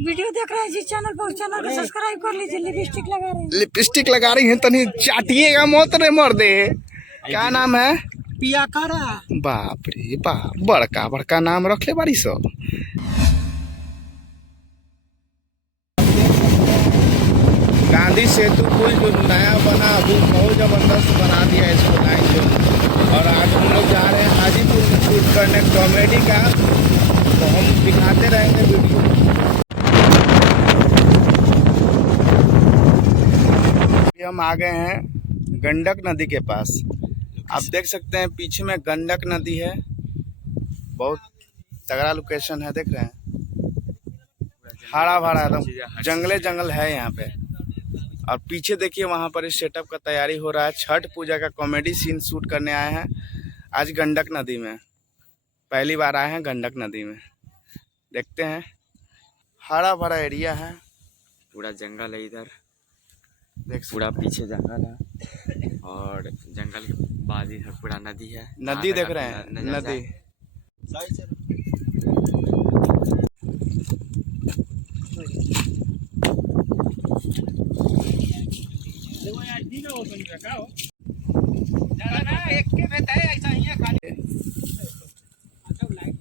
Video देख रहे हैं जी, चैनल पर चैनल को सब्सक्राइब कर लीजिए। लिपस्टिक लगा रही है, तनी चाटिएगा मौत रे मर्दे। क्या नाम है? पियाकारा। बाप रे बाप, बड़का बड़का नाम रखले बारी सब। गांधी सेतु पुल जो नया बना अभी बहुत जबरदस्त बना दिया इसको लाइन जो। और आज हम लोग जा रहे हैं हाजीपुर में शूट करने कॉमेडी का, तो हम दिखाते रहेंगे वीडियो। हम आ गए हैं गंडक नदी के पास। आप देख सकते हैं पीछे में गंडक नदी है, बहुत तगड़ा लोकेशन है, देख रहे हैं, हरा भरा एकदम जंगले जंगल है यहाँ पे। और पीछे देखिए वहाँ पर इस सेटअप का तैयारी हो रहा है, छठ पूजा का कॉमेडी सीन शूट करने आए हैं आज गंडक नदी में। पहली बार आए हैं गंडक नदी में, देखते हैं। हरा भरा एरिया है, पूरा जंगल है इधर, देख पूरा पीछे जंगल है और जंगल के बाद इधर पूरा नदी है। नदी देख रहे हैं, नदी।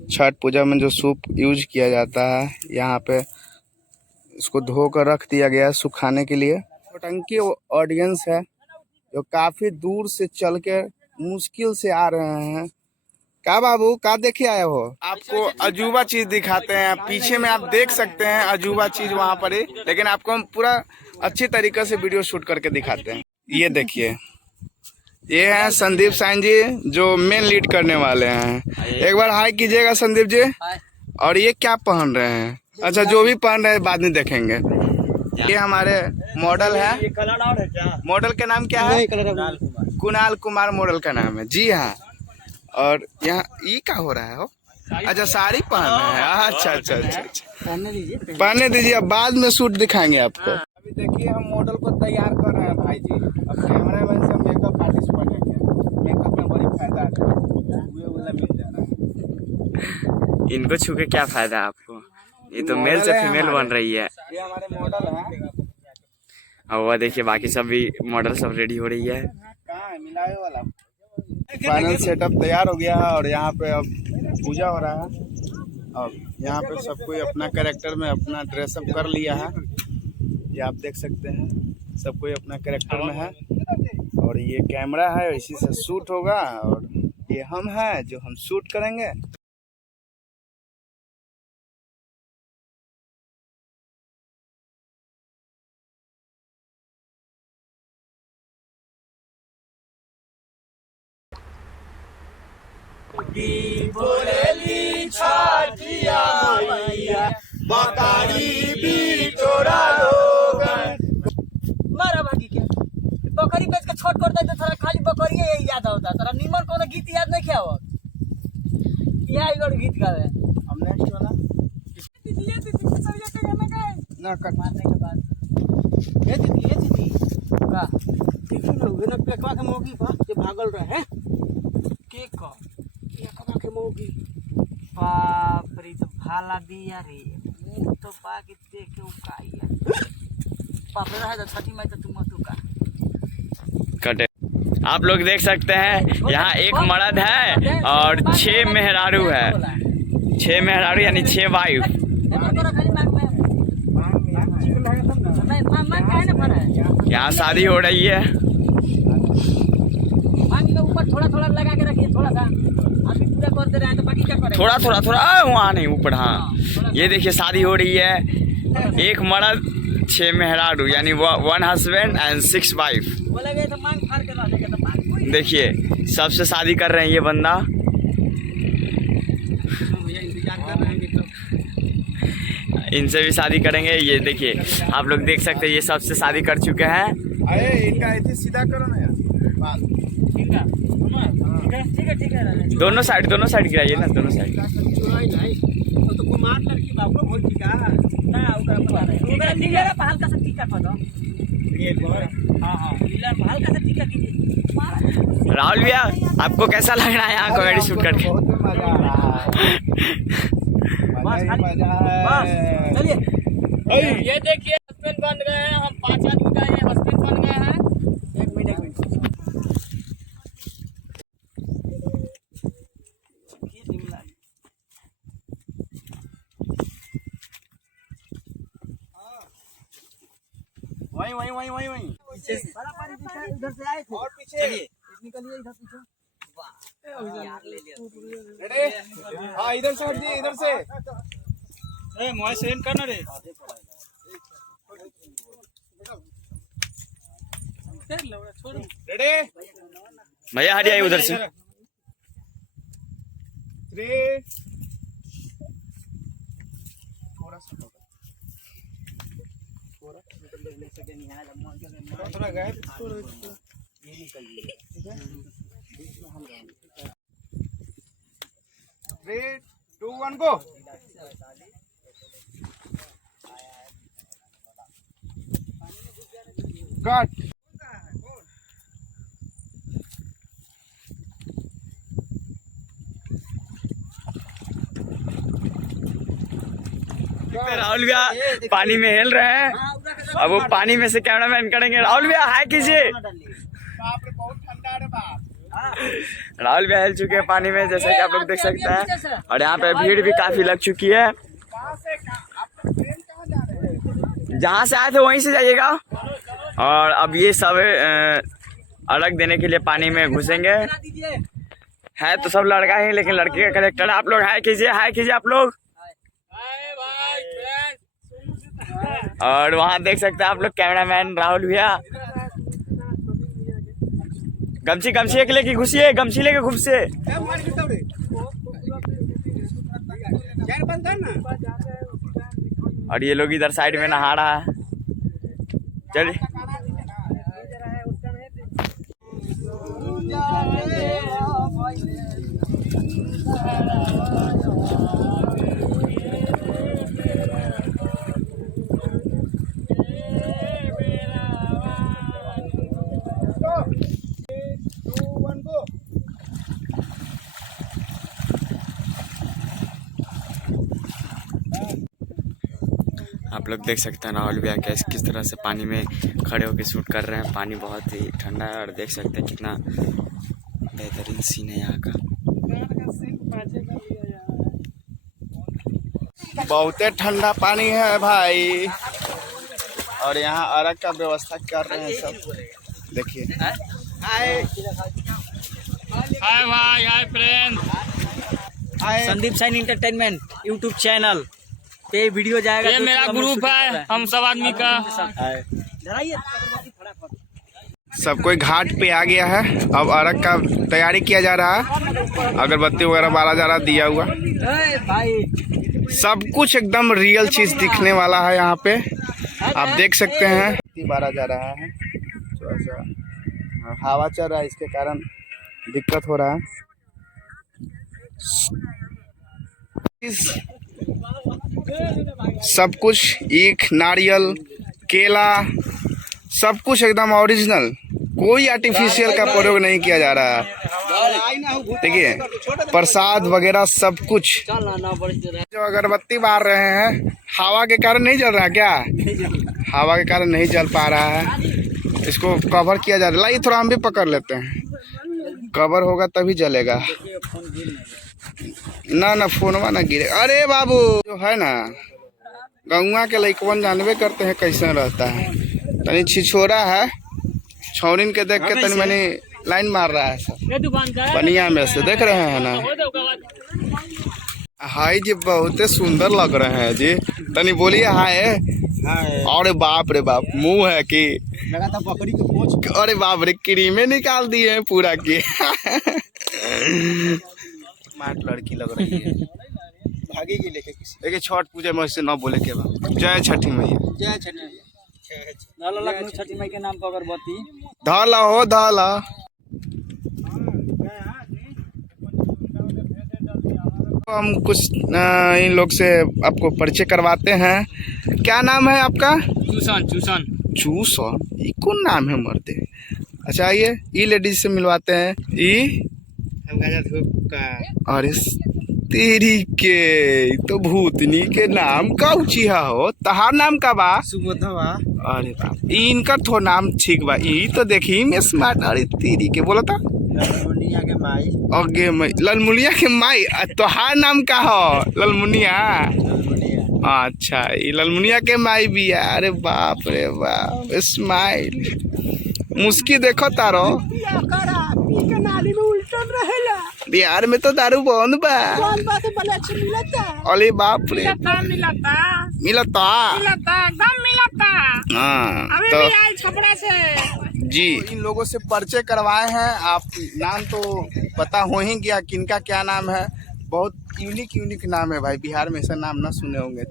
छठ पूजा में जो सूप यूज किया जाता है यहाँ पे, इसको धोकर रख दिया गया है सुखाने के लिए। टंकी ऑडियंस है जो काफी दूर से चल के मुश्किल से आ रहे हैं। क्या बाबू, क्या देखे आए हो? आपको अजूबा चीज दिखाते हैं, पीछे में आप देख सकते हैं अजूबा चीज वहाँ पर ही, लेकिन आपको हम पूरा अच्छी तरीके से वीडियो शूट करके दिखाते हैं। ये देखिए, ये हैं संदीप साइन जी जो मेन लीड करने वाले हैं। एक बार हाय कीजिएगा संदीप जी। और ये क्या पहन रहे हैं? अच्छा, जो भी पहन रहे हैं बाद में देखेंगे। ये हमारे मॉडल है, मॉडल का नाम क्या है? कुणाल कुमार मॉडल का नाम है जी। हाँ, और यहाँ ये क्या हो रहा है हो? अच्छा, साड़ी पहन रहे हैं। अच्छा अच्छा अच्छा अच्छा, पहनने दीजिए, अब बाद में सूट दिखाएंगे आपको। अभी देखिए हम मॉडल को तैयार कर रहे हैं भाई जी। अब कैमरा मैन से मेकअप आर्टिस्ट बनेंगे। मेकअप में बड़ी फायदा है, मिल जा रहा है। इनको छू के क्या फायदा आपको? ये तो मेल से फीमेल बन रही है। ये हमारे मॉडल है। और वह देखिए बाकी सब भी मॉडल सब रेडी हो रही है। कहाँ है मिलावे वाला? फाइनल सेटअप तैयार हो गया है और यहाँ पे अब पूजा हो रहा है। अब यहाँ पे सब कोई अपना कैरेक्टर में अपना ड्रेसअप कर लिया है, ये आप देख सकते हैं। सब कोई अपना कैरेक्टर में है और ये कैमरा है, इसी से शूट होगा। और ये हम हैं जो हम शूट करेंगे। बोलेली छठिया मैया, बकरी भी चोरा लोगन। मारा भागी के बकरी बेच के छोट कर दे तो थोड़ा खाली बकरी यही याद होता। तोरा निमन कोनो गीत याद नहीं किया हो? यही और गीत गावे हम नेक्स्ट वाला ना कट मारने के बाद। ए दीदी का देखी ना ना पेकवा के मौगी पा जे भागल रहे हैं के का पेकवा के मौगी। बाप रे, तो भाला बिया रे, मुंह तो पा के देख के उकाइया। बाप रे, रहा छठी माई तो तुम तो का कटे। आप लोग देख सकते हैं यहाँ एक मर्द है और 6 मेहरारू है। 6 मेहरारू यानी 6 वाइफ। यहाँ शादी हो रही है। ऊपर थोड़ा थोड़ा लगा के रखिए, थोड़ा सा अभी पूरा कर दे रहे हैं तो बाकी क्या करें? थोड़ा थोड़ा थोड़ा वहाँ नहीं, ऊपर। हाँ, ये देखिए शादी हो रही है। एक मर्द 6 मेहरारू यानी 1 हस्बैंड एंड 6 वाइफ। देखिए सबसे शादी कर रहे हैं ये बंदा। इनसे भी शादी करेंगे। ये देखिए आप लोग देख सकते हैं, ये सबसे शादी कर चुके हैं। अरे इनका ऐसे सीधा करो ना यार। ठीक है दोनों साइड गिराइए ना, दोनों साइड। तो कुमार लड़की बाबू बहुत ठीक है ना, ओकरा पता नहीं। ओकरा नीला हल्का सा टीका कर दो। हां नीला हल्का सा टीका कीजिए। राहुल भैया आपको कैसा लग रहा है यहाँ कॉमेडी शूट करके? बहुत मजा आ रहा है, मजा है। चलिए ये देखिए हस्बैंड बन गए हैं हम, 5 आदमी का ये हस्बैंड बन गए हैं। एक मिनट वही बड़ा पानी पीछे उधर से आए थे और पीछे चलिए निकलिए इधर पीछे। रेडी? हाँ इधर से हट इधर से। ए मोबाइल सेंड करना रे। रेडी? भैया हटिए उधर से। 3 थोड़ा गैप 3 2 1 गो। कट। राहुल भैया पानी में हिल रहे हैं, अब वो पानी में से कैमरामैन करेंगे। राहुल भैया हाय कीजिए। बहुत ठंडा है बाप। राहुल भैया हिल चुके हैं पानी में, जैसे कि आप लोग देख सकते हैं, और यहाँ पे भीड़ भी काफी लग चुकी है। जहाँ से आए थे वहीं से जाइएगा। और अब ये सब अलग देने के लिए पानी में घुसेंगे। है तो सब लड़का ही, लेकिन लड़की का करेक्टर। आप लोग हाय कीजिए, हाय कीजिए आप लोग। और वहाँ देख सकते हैं आप लोग कैमरामैन राहुल भैया। गमछी गमछी एक लेके घुसिए, गमछी लेके घुसिए। और ये लोग इधर साइड में नहा रहा है। चलिए आप लोग देख सकते हैं राहुल भैया कैसे किस तरह से पानी में खड़े होकर शूट कर रहे हैं। पानी बहुत ही ठंडा है और देख सकते हैं कितना बेहतरीन सीन है यहाँ का। बहुत ठंडा पानी है भाई, और यहाँ अरग का व्यवस्था कर रहे हैं सब। देखिए हाय भाई, hi friend. Sandeep Sign Entertainment YouTube channel पे वीडियो जाएगा। ये मेरा ग्रुप है, हम सब आदमी का। सब कोई घाट पे आ गया है। अब अरग का तैयारी किया जा रहा है, अगरबत्ती वगैरह बारा जा रहा, दिया हुआ सब कुछ एकदम रियल चीज दिखने वाला है यहाँ पे। आप देख सकते हैं बारा जा रहा है, थोड़ा सा हवा चल रहा है, इसके कारण दिक्कत हो रहा है। सब कुछ ईख, नारियल, केला, सब कुछ एकदम ओरिजिनल, कोई आर्टिफिशियल का प्रयोग नहीं किया जा रहा है। देखिए प्रसाद वगैरह सब कुछ। जो अगरबत्ती बार रहे हैं, हवा के कारण नहीं जल रहा क्या? हवा के कारण नहीं जल पा रहा है, इसको कवर किया जा रहा है। लाइए थोड़ा हम भी पकड़ लेते हैं, कवर होगा तभी जलेगा। ना ना फोनवा ना गिरे। अरे बाबू जो है ना, गौवा के लइकवन जानबे करते हैं कैसे रहता है। तनी छिछोरा है, छौरिन के देख के तनी मनी लाइन मार रहा है सब बनिया में से, देख रहे हैं ना। हाय जी बहुत सुंदर लग रहे हैं जी, तनी बोलिए हाय। अरे बाप रे बाप, मुंह है कि लगा था बकरी के पोंछ। अरे बाप रे, क्रीमे निकाल दिए हैं पूरा की। स्मार्ट लड़की लग रही है, भागेगी लेके किसी। देखिए छठ पूजा में ऐसे न बोले के बाद। जय छठी मैया, जय छठी मैया। छठी मैया के नाम पर अगरबत्ती धाला हो धाला। हम कुछ इन लोग से आपको परिचय करवाते हैं। क्या नाम है आपका? चूसन। चूसन, ये कौन नाम है मर्दे? अच्छा आइए ई लेडीज से मिलवाते हैं। ई हम गाजा धूप का अरे तेरी के ई तो भूतनी के नाम का उचिहा हो, तहार नाम का बा? सुबोधवा अरे बाप, ई इनका थो नाम ठीक बा। ई तो देखी में स्मार्ट। अरे तेरी के बोला था ललमुनिया के माई अगे मैं ललमुनिया के माई। तोहार नाम का हो? ललमुनिया। ललमुनिया अच्छा ये ललमुनिया के माई भी है। अरे बाप रे बाप, स्माइल मुस्की देखो तारो। नाली में उल्टन रहेला बिहार में तो दारू बंद बा। कौन बात है भले अच्छी मिलता अरे बाप रे, मिलता मिलता एकदम मिलता हाँ अभी तो भी आई छपड़ा से जी इन लोगों से परिचय करवाए हैं। आप नाम तो पता हो ही गया किनका क्या नाम है। बहुत यूनिक नाम है भाई, बिहार में ऐसा नाम ना सुने होंगे।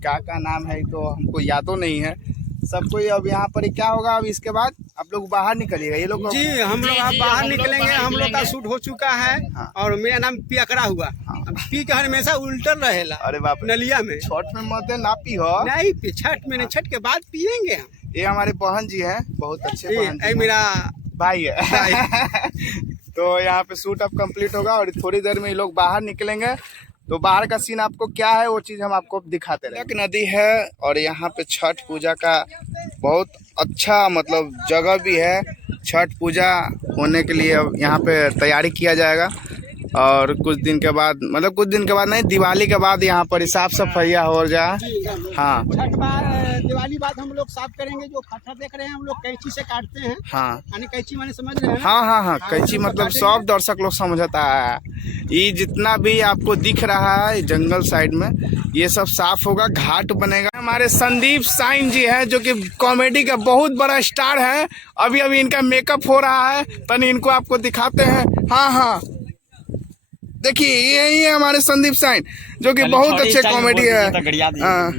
क्या नाम है तो हमको यादों नहीं है सबको। अब यहाँ पर क्या होगा, अब इसके बाद आप लोग बाहर निकलिएगा। ये लोग जी हम लोग आप बाहर निकलेंगे। हम लोग का शूट हो चुका है हाँ। और मेरा नाम पियकड़ा हुआ। पी के हमेशा उल्टन रहेला। अरे बाप रे, नलिया में छठ में मत ना पी हो। नहीं पी, छठ में नहीं, छठ के बाद पियेंगे हम। ये हमारे बहन जी हैं, बहुत अच्छे बहन जी ये हैं। मेरा भाई है तो यहाँ पे शूट अब कंप्लीट होगा और थोड़ी देर में ये लोग बाहर निकलेंगे। तो बाहर का सीन आपको क्या है वो चीज़ हम आपको दिखाते रहेंगे। एक नदी है और यहाँ पे छठ पूजा का बहुत अच्छा मतलब जगह भी है। छठ पूजा होने के लिए अब यहाँ पे तैयारी किया जाएगा और कुछ दिन के बाद, मतलब कुछ दिन के बाद नहीं, दिवाली के बाद यहाँ पर साफ सफाइया हो जाए। हाँ छठ बाद दिवाली बाद हम लोग साफ करेंगे। जो खट्टा देख रहे हैं हम लोग कैंची से काटते हैं। हाँ यानी कैंची माने समझ रहे हैं ना? हाँ कैंची मतलब सब दर्शक लोग समझता है। ये जितना भी आपको दिख रहा है जंगल साइड में ये सब साफ होगा, घाट बनेगा। हमारे संदीप साइन जी हैं जो कि कॉमेडी का बहुत बड़ा स्टार है। अभी इनका मेकअप हो रहा है, तनी इनको आपको दिखाते हैं। हाँ देखिए यही है हमारे संदीप साइन जो कि बहुत अच्छे कॉमेडी है। हाँ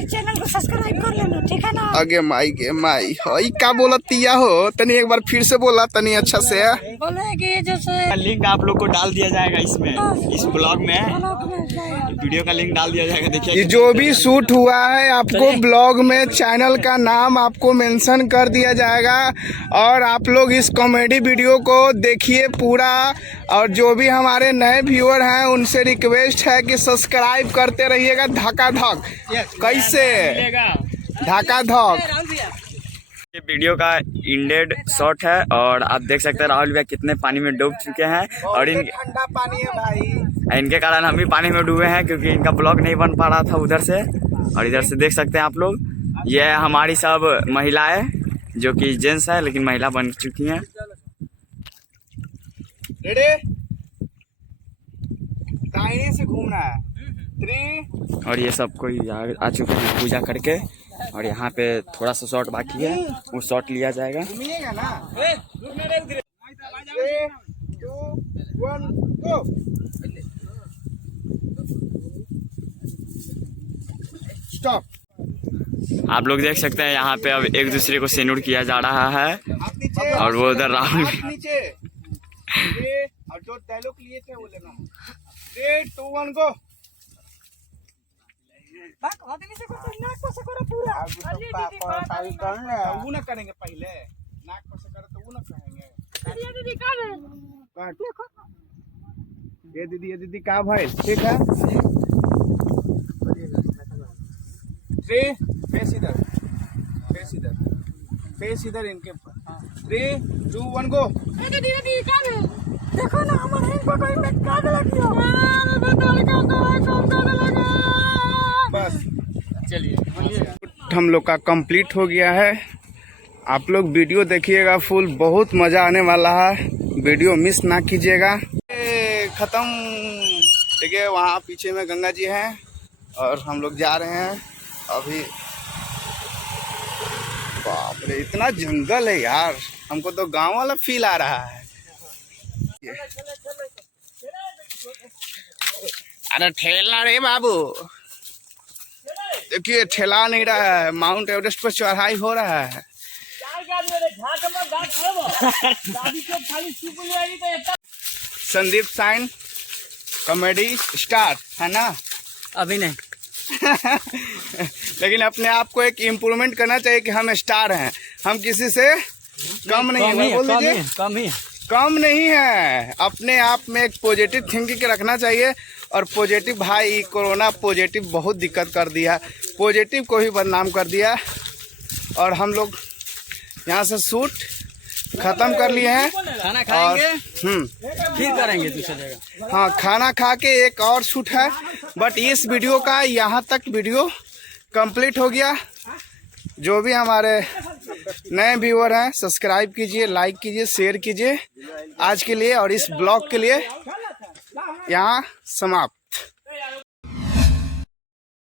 चैनल को सब्सक्राइब कर लेना, ठीक है ना? आगे माई के माई हई का बोलतिया हो, तनी एक बार फिर से बोला तनी अच्छा से। बोले कि जैसे लिंक आप लोग को डाल दिया जाएगा इसमें, इस ब्लॉग में वीडियो का लिंक डाल दिया जाएगा। देखिए ये जो भी शूट हुआ है आपको ब्लॉग में चैनल का नाम आपको मेंशन कर दिया जाएगा और आप लोग इस कॉमेडी वीडियो को देखिए पूरा। और जो भी हमारे नए व्यूअर हैं उनसे रिक्वेस्ट है कि सब्सक्राइब करते रहिएगा। धक्का धक कैसे धक्का धक। ये वीडियो का इंडेड शॉट है और आप देख सकते हैं राहुल भैया कितने पानी में डूब चुके हैं और ठंडा पानी है भाई, इनके कारण हम भी पानी में डूबे हैं क्योंकि इनका ब्लॉग नहीं बन पा रहा था उधर से। और इधर से देख सकते हैं आप लोग, ये हमारी सब महिलाएं जो कि जेंट्स है लेकिन महिला बन चुकी हैं। दाहिने से घूमना है 3। और ये सब कोई आ चुके हैं पूजा करके और यहाँ पे थोड़ा सा शॉट बाकी है, वो शॉट लिया जाएगा। घूमिएगा ना। 3, 2, 1 गो। स्टॉप। आप लोग देख सकते हैं यहाँ पे अब एक दूसरे को सिनूर किया जा रहा है और वो उधर राहुल नीचे और जो डायलॉग लिए थे वो लेना। 3, 2, 1 गो। वो ना करेंगे पहले, नाक पर से करे तो वो ना कहेंगे। ये दीदी का भाई ठीक है। 3 फेस इधर इनके 3, 2, 1 गो। देखो ना हमारे इनको कोई में काट लगी बस चलिए हम लोग का कंप्लीट हो गया है। आप लोग वीडियो देखिएगा फुल, बहुत मज़ा आने वाला है, वीडियो मिस ना कीजिएगा। ख़त्म। देखिए वहाँ पीछे में गंगा जी हैं और हम लोग जा रहे हैं अभी। बाप रे इतना जंगल है यार, हमको तो गांव वाला फील आ रहा है। अरे ठेला रे बाबू, देखिए ठेला नहीं रहा है, माउंट एवरेस्ट पर चढ़ाई हो रहा है। संदीप साइन कॉमेडी स्टार है ना? अभी नहीं लेकिन अपने आप को एक इम्प्रूवमेंट करना चाहिए कि हम स्टार हैं, हम किसी से कम नहीं है, बोल दीजिए कम ही है। कम नहीं है। अपने आप में एक पॉजिटिव थिंकिंग रखना चाहिए। और पॉजिटिव भाई कोरोना पॉजिटिव बहुत दिक्कत कर दिया, पॉजिटिव को ही बदनाम कर दिया। और हम लोग यहाँ से शूट खत्म कर लिए हैं। खाना खाएंगे फिर करेंगे दूसरी जगह। हाँ, खाना खा के एक और शूट है। बट इस वीडियो का यहाँ तक वीडियो कंप्लीट हो गया। जो भी हमारे नए व्यूअर हैं सब्सक्राइब कीजिए, लाइक कीजिए, शेयर कीजिए। आज के लिए और इस ब्लॉग के लिए यहाँ समाप्त।